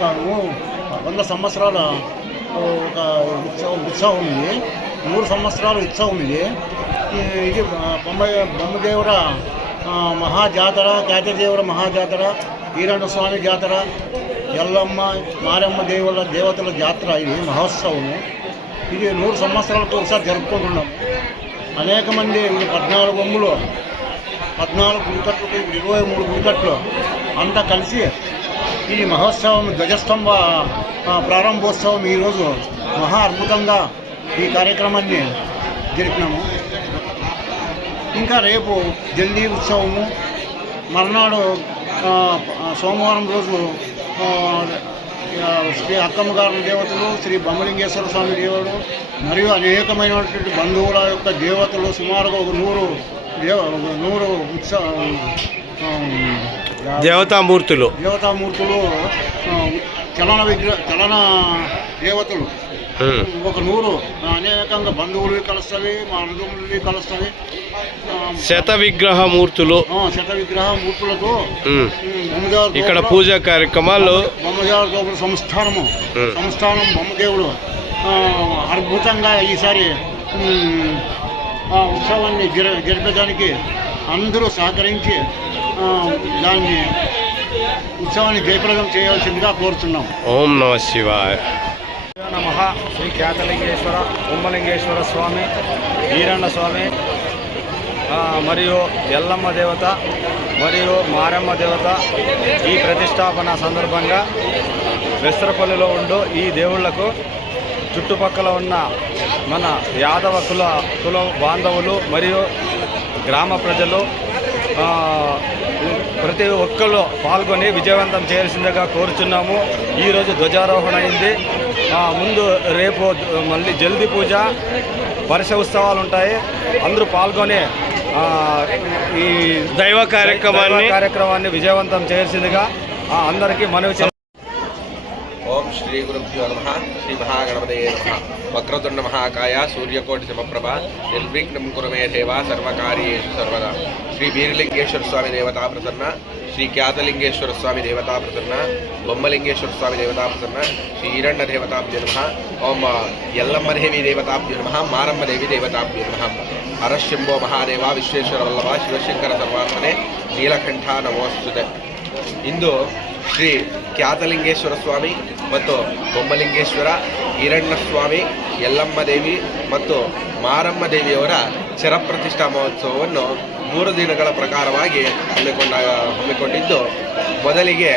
వంద సంవత్సరాల ఒక ఉత్సవం ఉత్సవం ఉంది మూడు సంవత్సరాల ఉత్సవం ఇది. ఇది బొమ్మ బొమ్మదేవుడ మహాజాతర కేతదేవుడ మహాజాతర ఈరాండ స్వామి జాతర ఎల్లమ్మ మారమ్మ దేవుల దేవతల జాతర ఇది మహోత్సవము. ఇది నూరు సంవత్సరాలకు ఒకసారి జరుపుకుంటున్నాము అనేక మంది పద్నాలుగు బొమ్మలు పద్నాలుగు గుడికట్లు ఇప్పుడు ఇరవై మూడు గుడికట్లు అంతా కలిసి ఈ మహోత్సవం ధ్వజస్తంభ ప్రారంభోత్సవం ఈరోజు మహా అద్భుతంగా ఈ కార్యక్రమాన్ని జరిపినాము. ఇంకా రేపు జల్దీ ఉత్సవము మర్నాడు సోమవారం రోజు శ్రీ అక్కమ్మగారు దేవతలు శ్రీ బొమ్మలింగేశ్వర స్వామి దేవుడు మరియు అనేకమైనటువంటి బంధువుల యొక్క దేవతలు సుమారుగా ఒక నూరు దేవ నూరు ఉత్సవ దేవతామూర్తులు. దేవతామూర్తులు చలన విగ్రహ చలన దేవతలు. ఒక నూరు అనేకంగా బంధువులు కలుస్తుంది మా అనుదములు కలుస్తుంది శత విగ్రహ మూర్తులు శత విగ్రహ మూర్తులతో ఇక్కడ పూజా కార్యక్రమాలు బొమ్మదేవుడు సంస్థానము. సంస్థానం బొమ్మదేవుడు. అద్భుతంగా ఈసారి ఉత్సవాన్ని జర జరిపేదానికి అందరూ సహకరించి దాన్ని ఉత్సవాన్ని జయప్రదం చేయాల్సిందిగా కోరుతున్నాం ఓం నమ శివాయ. నమ శ్రీ కేతలింగేశ్వర ఉమ్మలింగేశ్వర స్వామి ఈరಣ್ణ స్వామి ఆ, మరియు ఎల్లమ్మ దేవత మరియు మారమ్మ దేవత ఈ ప్రతిష్టాపన సందర్భంగా వెస్త్రపల్లిలో ఉండు ఈ దేవుళ్ళకు చుట్టుపక్కల ఉన్న మన యాదవ కుల కుల బాంధవులు మరియు గ్రామ ప్రజలు ఆ, ప్రతి ఒక్కళ్ళు పాల్గొని విజయవంతం చేయాల్సిందిగా కోరుచున్నాము. ఈరోజు ధ్వజారోహణ అయింది. ఆ, ముందు రేపు మళ్ళీ జల్దీ పూజ వర్ష ఉత్సవాలు ఉంటాయి. అందరూ పాల్గొని ఆ, ఈ దైవ కార్యక్రమాన్ని కార్యక్రమాన్ని విజయవంతం చేయాల్సిందిగా అందరికీ మనవి ಶ್ರೀ ಗುರುಭ್ಯೋ ನಮಃ ಶ್ರೀ ಮಹಾಗಣಪತಯೇ ನಮಃ. ವಕ್ರತುಂಡ ಮಹಾಕಾಯ, ಸೂರ್ಯಕೋಟಿ ಸಮಪ್ರಭಾ, ನಿರ್ವಿಘ್ನಂ ಕುರುಮೇ ದೇವ ಸರ್ವಕಾರ್ಯೇಶು ಸರ್ವದಾ. ಶ್ರೀ ಬೀರಲಿಂಗೇಶ್ವರ ಸ್ವಾಮಿ ದೇವತಾ ಪ್ರಸನ್ನ, ಶ್ರೀ ಖ್ಯಾತಲಿಂಗೇಶ್ವರ ಸ್ವಾಮಿ ದೇವತಾ ಪ್ರಸನ್ನ, ಬೊಮ್ಮಲಿಂಗೇಶ್ವರ ಸ್ವಾಮಿ ದೇವತಾ ಪ್ರಸನ್ನ, ಶ್ರೀ ಈರಣ್ಣ ದೇವತಾಭ್ಯ ನಮಃ, ಓಂ ಯಲ್ಲಮ್ಮದೇವಿ ದೇವತಾಭ್ಯ ನಮಃ ಮಾರಮ್ಮ ದೇವಿ ದೇವತಾಭ್ಯ ನಮಃ. ಹರಶಿಂಭೋ ಮಹಾದೇವ ವಿಶ್ವೇಶ್ವರ ವಲ್ಲಭ ಶಿವಶಂಕರ ಸರ್ವಾತ್ಮನೆ ನೀಲಕಂಠ ನಮೋಸ್ತುತೆ. ಇಂದು ಶ್ರೀ ಖ್ಯಾತಲಿಂಗೇಶ್ವರ ಸ್ವಾಮಿ ಮತ್ತು ಬೊಮ್ಮಲಿಂಗೇಶ್ವರ ಈರಣ್ಣ ಸ್ವಾಮಿ ಯಲ್ಲಮ್ಮ ದೇವಿ ಮತ್ತು ಮಾರಮ್ಮ ದೇವಿಯವರ ಚರಪ್ರತಿಷ್ಠಾ ಮಹೋತ್ಸವವನ್ನು ಮೂರು ದಿನಗಳ ಪ್ರಕಾರವಾಗಿ ಹಮ್ಮಿಕೊಂಡ, ಹಮ್ಮಿಕೊಂಡಿದ್ದು, ಮೊದಲಿಗೆ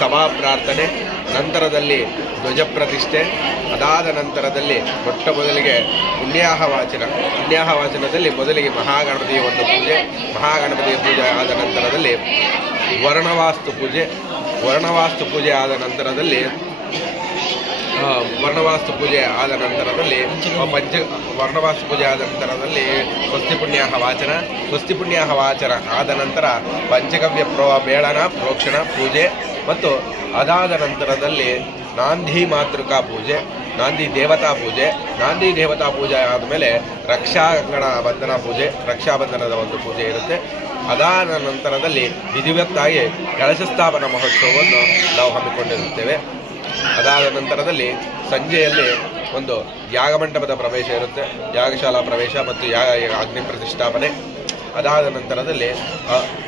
ಸಭಾ ಪ್ರಾರ್ಥನೆ, ನಂತರದಲ್ಲಿ ಧ್ವಜ ಪ್ರತಿಷ್ಠೆ, ಅದಾದ ನಂತರದಲ್ಲಿ ಮೊಟ್ಟ ಮೊದಲಿಗೆ ಪುಣ್ಯಾಹ ವಾಚನ ಪುಣ್ಯಾಹ ವಾಚನದಲ್ಲಿ ಮೊದಲಿಗೆ ಮಹಾಗಣಪತಿಯ ಒಂದು ಪೂಜೆ, ಮಹಾಗಣಪತಿಯ ಪೂಜೆ ಆದ ನಂತರದಲ್ಲಿ ವರ್ಣವಾಸ್ತು ಪೂಜೆ ವರ್ಣವಾಸ್ತು ಪೂಜೆ ಆದ ನಂತರದಲ್ಲಿ ವರ್ಣವಾಸ್ತು ಪೂಜೆ ಆದ ನಂತರದಲ್ಲಿ ಪಂಚ ವರ್ಣವಾಸ್ತು ಪೂಜೆ ಆದ ನಂತರದಲ್ಲಿ ಸ್ವಸ್ತಿ ಪುಣ್ಯಾಹ ವಾಚನ ಸ್ವಸ್ತಿ ಪುಣ್ಯಾಹ ವಾಚನ ಆದ ನಂತರ ಪಂಚಗವ್ಯ ಪ್ರೋ ಮೇಳನ ಪ್ರೋಕ್ಷಣ, ಪೂಜೆ ಮತ್ತು ಅದಾದ ನಂತರದಲ್ಲಿ ನಾಂದಿ ಮಾತೃಕಾ ಪೂಜೆ ನಾಂದಿ ದೇವತಾ ಪೂಜೆ, ನಾಂದಿ ದೇವತಾ ಪೂಜೆ ಆದಮೇಲೆ ರಕ್ಷಾಂಗಣ ಬಂಧನ ಪೂಜೆ ರಕ್ಷಾಬಂಧನದ ಒಂದು ಪೂಜೆ ಇರುತ್ತೆ. ಅದಾದ ನಂತರದಲ್ಲಿ ವಿಧಿವತ್ತಾಗಿ ಕಳಶ ಸ್ಥಾಪನ ಮಹೋತ್ಸವವನ್ನು ನಾವು ಹಮ್ಮಿಕೊಂಡಿರುತ್ತೇವೆ. ಅದಾದ ನಂತರದಲ್ಲಿ ಸಂಜೆಯಲ್ಲಿ ಒಂದು ಯಾಗಮಂಟಪದ ಪ್ರವೇಶ ಇರುತ್ತೆ. ಯಾಗಶಾಲಾ ಪ್ರವೇಶ ಮತ್ತು ಯಾಗ ಅಗ್ನಿ ಪ್ರತಿಷ್ಠಾಪನೆ. ಅದಾದ ನಂತರದಲ್ಲಿ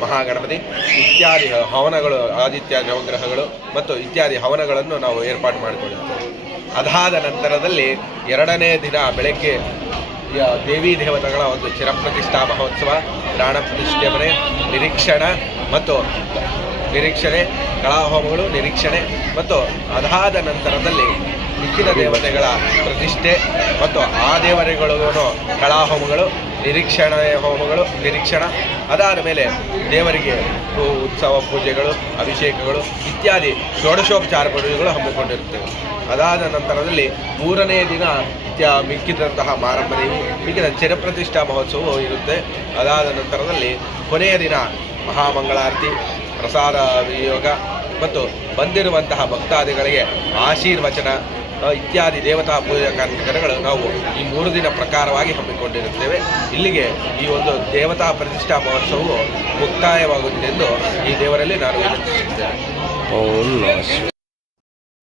ಮಹಾಗಣಪತಿ ಇತ್ಯಾದಿ ಹವನಗಳು, ಆದಿತ್ಯ ನವಗ್ರಹಗಳು ಮತ್ತು ಇತ್ಯಾದಿ ಹವನಗಳನ್ನು ನಾವು ಏರ್ಪಾಡು ಮಾಡಿಕೊಂಡಿರ್ತೇವೆ. ಅದಾದ ನಂತರದಲ್ಲಿ ಎರಡನೇ ದಿನ ಬೆಳಗ್ಗೆ ದೇವಿ ದೇವತೆಗಳ ಒಂದು ಚಿರಪ್ರತಿಷ್ಠಾ ಮಹೋತ್ಸವ, ಪ್ರಾಣ ಪ್ರತಿಷ್ಠಾಪನೆ ನಿರೀಕ್ಷಣ ಮತ್ತು ನಿರೀಕ್ಷಣೆ, ಕಲಾಹೋಮಗಳು ನಿರೀಕ್ಷಣೆ ಮತ್ತು ಅದಾದ ನಂತರದಲ್ಲಿ ಲಿಖಿತ ದೇವತೆಗಳ ಪ್ರತಿಷ್ಠೆ ಮತ್ತು ಆ ದೇವರುಗಳಿಗೂ ಕಲಾಹೋಮಗಳು ನಿರೀಕ್ಷಣ ಹೋಮಗಳು, ನಿರೀಕ್ಷಣ. ಅದಾದ ಮೇಲೆ ದೇವರಿಗೆ ಉತ್ಸವ ಪೂಜೆಗಳು, ಅಭಿಷೇಕಗಳು ಇತ್ಯಾದಿ ಷೋಡಶೋಪಚಾರ ಪೂಜೆಗಳು ಹಮ್ಮಿಕೊಂಡಿರುತ್ತವೆ. ಅದಾದ ನಂತರದಲ್ಲಿ ಮೂರನೇ ದಿನ ಇತ್ಯಾ ಮಿಕ್ಕಿದಂತಹ ಮಾರಮ್ಮ ದೇವಿ ಮಿಕ್ಕಿದ ಚಿರಪ್ರತಿಷ್ಠಾ ಮಹೋತ್ಸವವು ಇರುತ್ತೆ. ಅದಾದ ನಂತರದಲ್ಲಿ ಕೊನೆಯ ದಿನ ಮಹಾಮಂಗಳಾರತಿ, ಪ್ರಸಾದ ವಿನಿಯೋಗ ಮತ್ತು ಬಂದಿರುವಂತಹ ಭಕ್ತಾದಿಗಳಿಗೆ ಆಶೀರ್ವಚನ ಇತ್ಯಾದಿ ದೇವತಾ ಪೂಜಾ ಕಾರ್ಯಕ್ರಮಗಳು ನಾವು ಈ ಮೂರು ದಿನ ಪ್ರಕಾರವಾಗಿ ಹಮ್ಮಿಕೊಂಡಿರುತ್ತೇವೆ ಇಲ್ಲಿಗೆ ಈ ಒಂದು ದೇವತಾ ಪ್ರತಿಷ್ಠಾ ಮಹೋತ್ಸವವು ಮುಕ್ತಾಯವಾಗುತ್ತದೆ ಎಂದು ಈ ದೇವರಲ್ಲಿ ನಾನು ವಿನಂತಿಸುತ್ತೇನೆ ಓಂ ನಮ ಶಿವಾಯ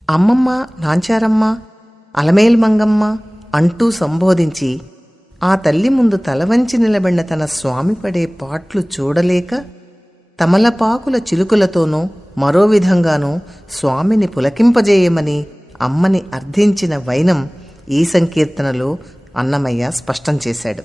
అమ్మమ్మ నాంచారమ్మ అలమేలు మంగమ్మ అంటూ సంబోధించి ఆ తల్లి ముందు తలవంచి నిలబడిన తన స్వామి పడే పాట్లు చూడలేక తమలపాకుల చిలుకులతోనూ మరో విధంగానూ స్వామిని పులకింపజేయమని అమ్మని అర్థించిన వైనం ఈ సంకీర్తనలో అన్నమయ్య స్పష్టం చేశాడు.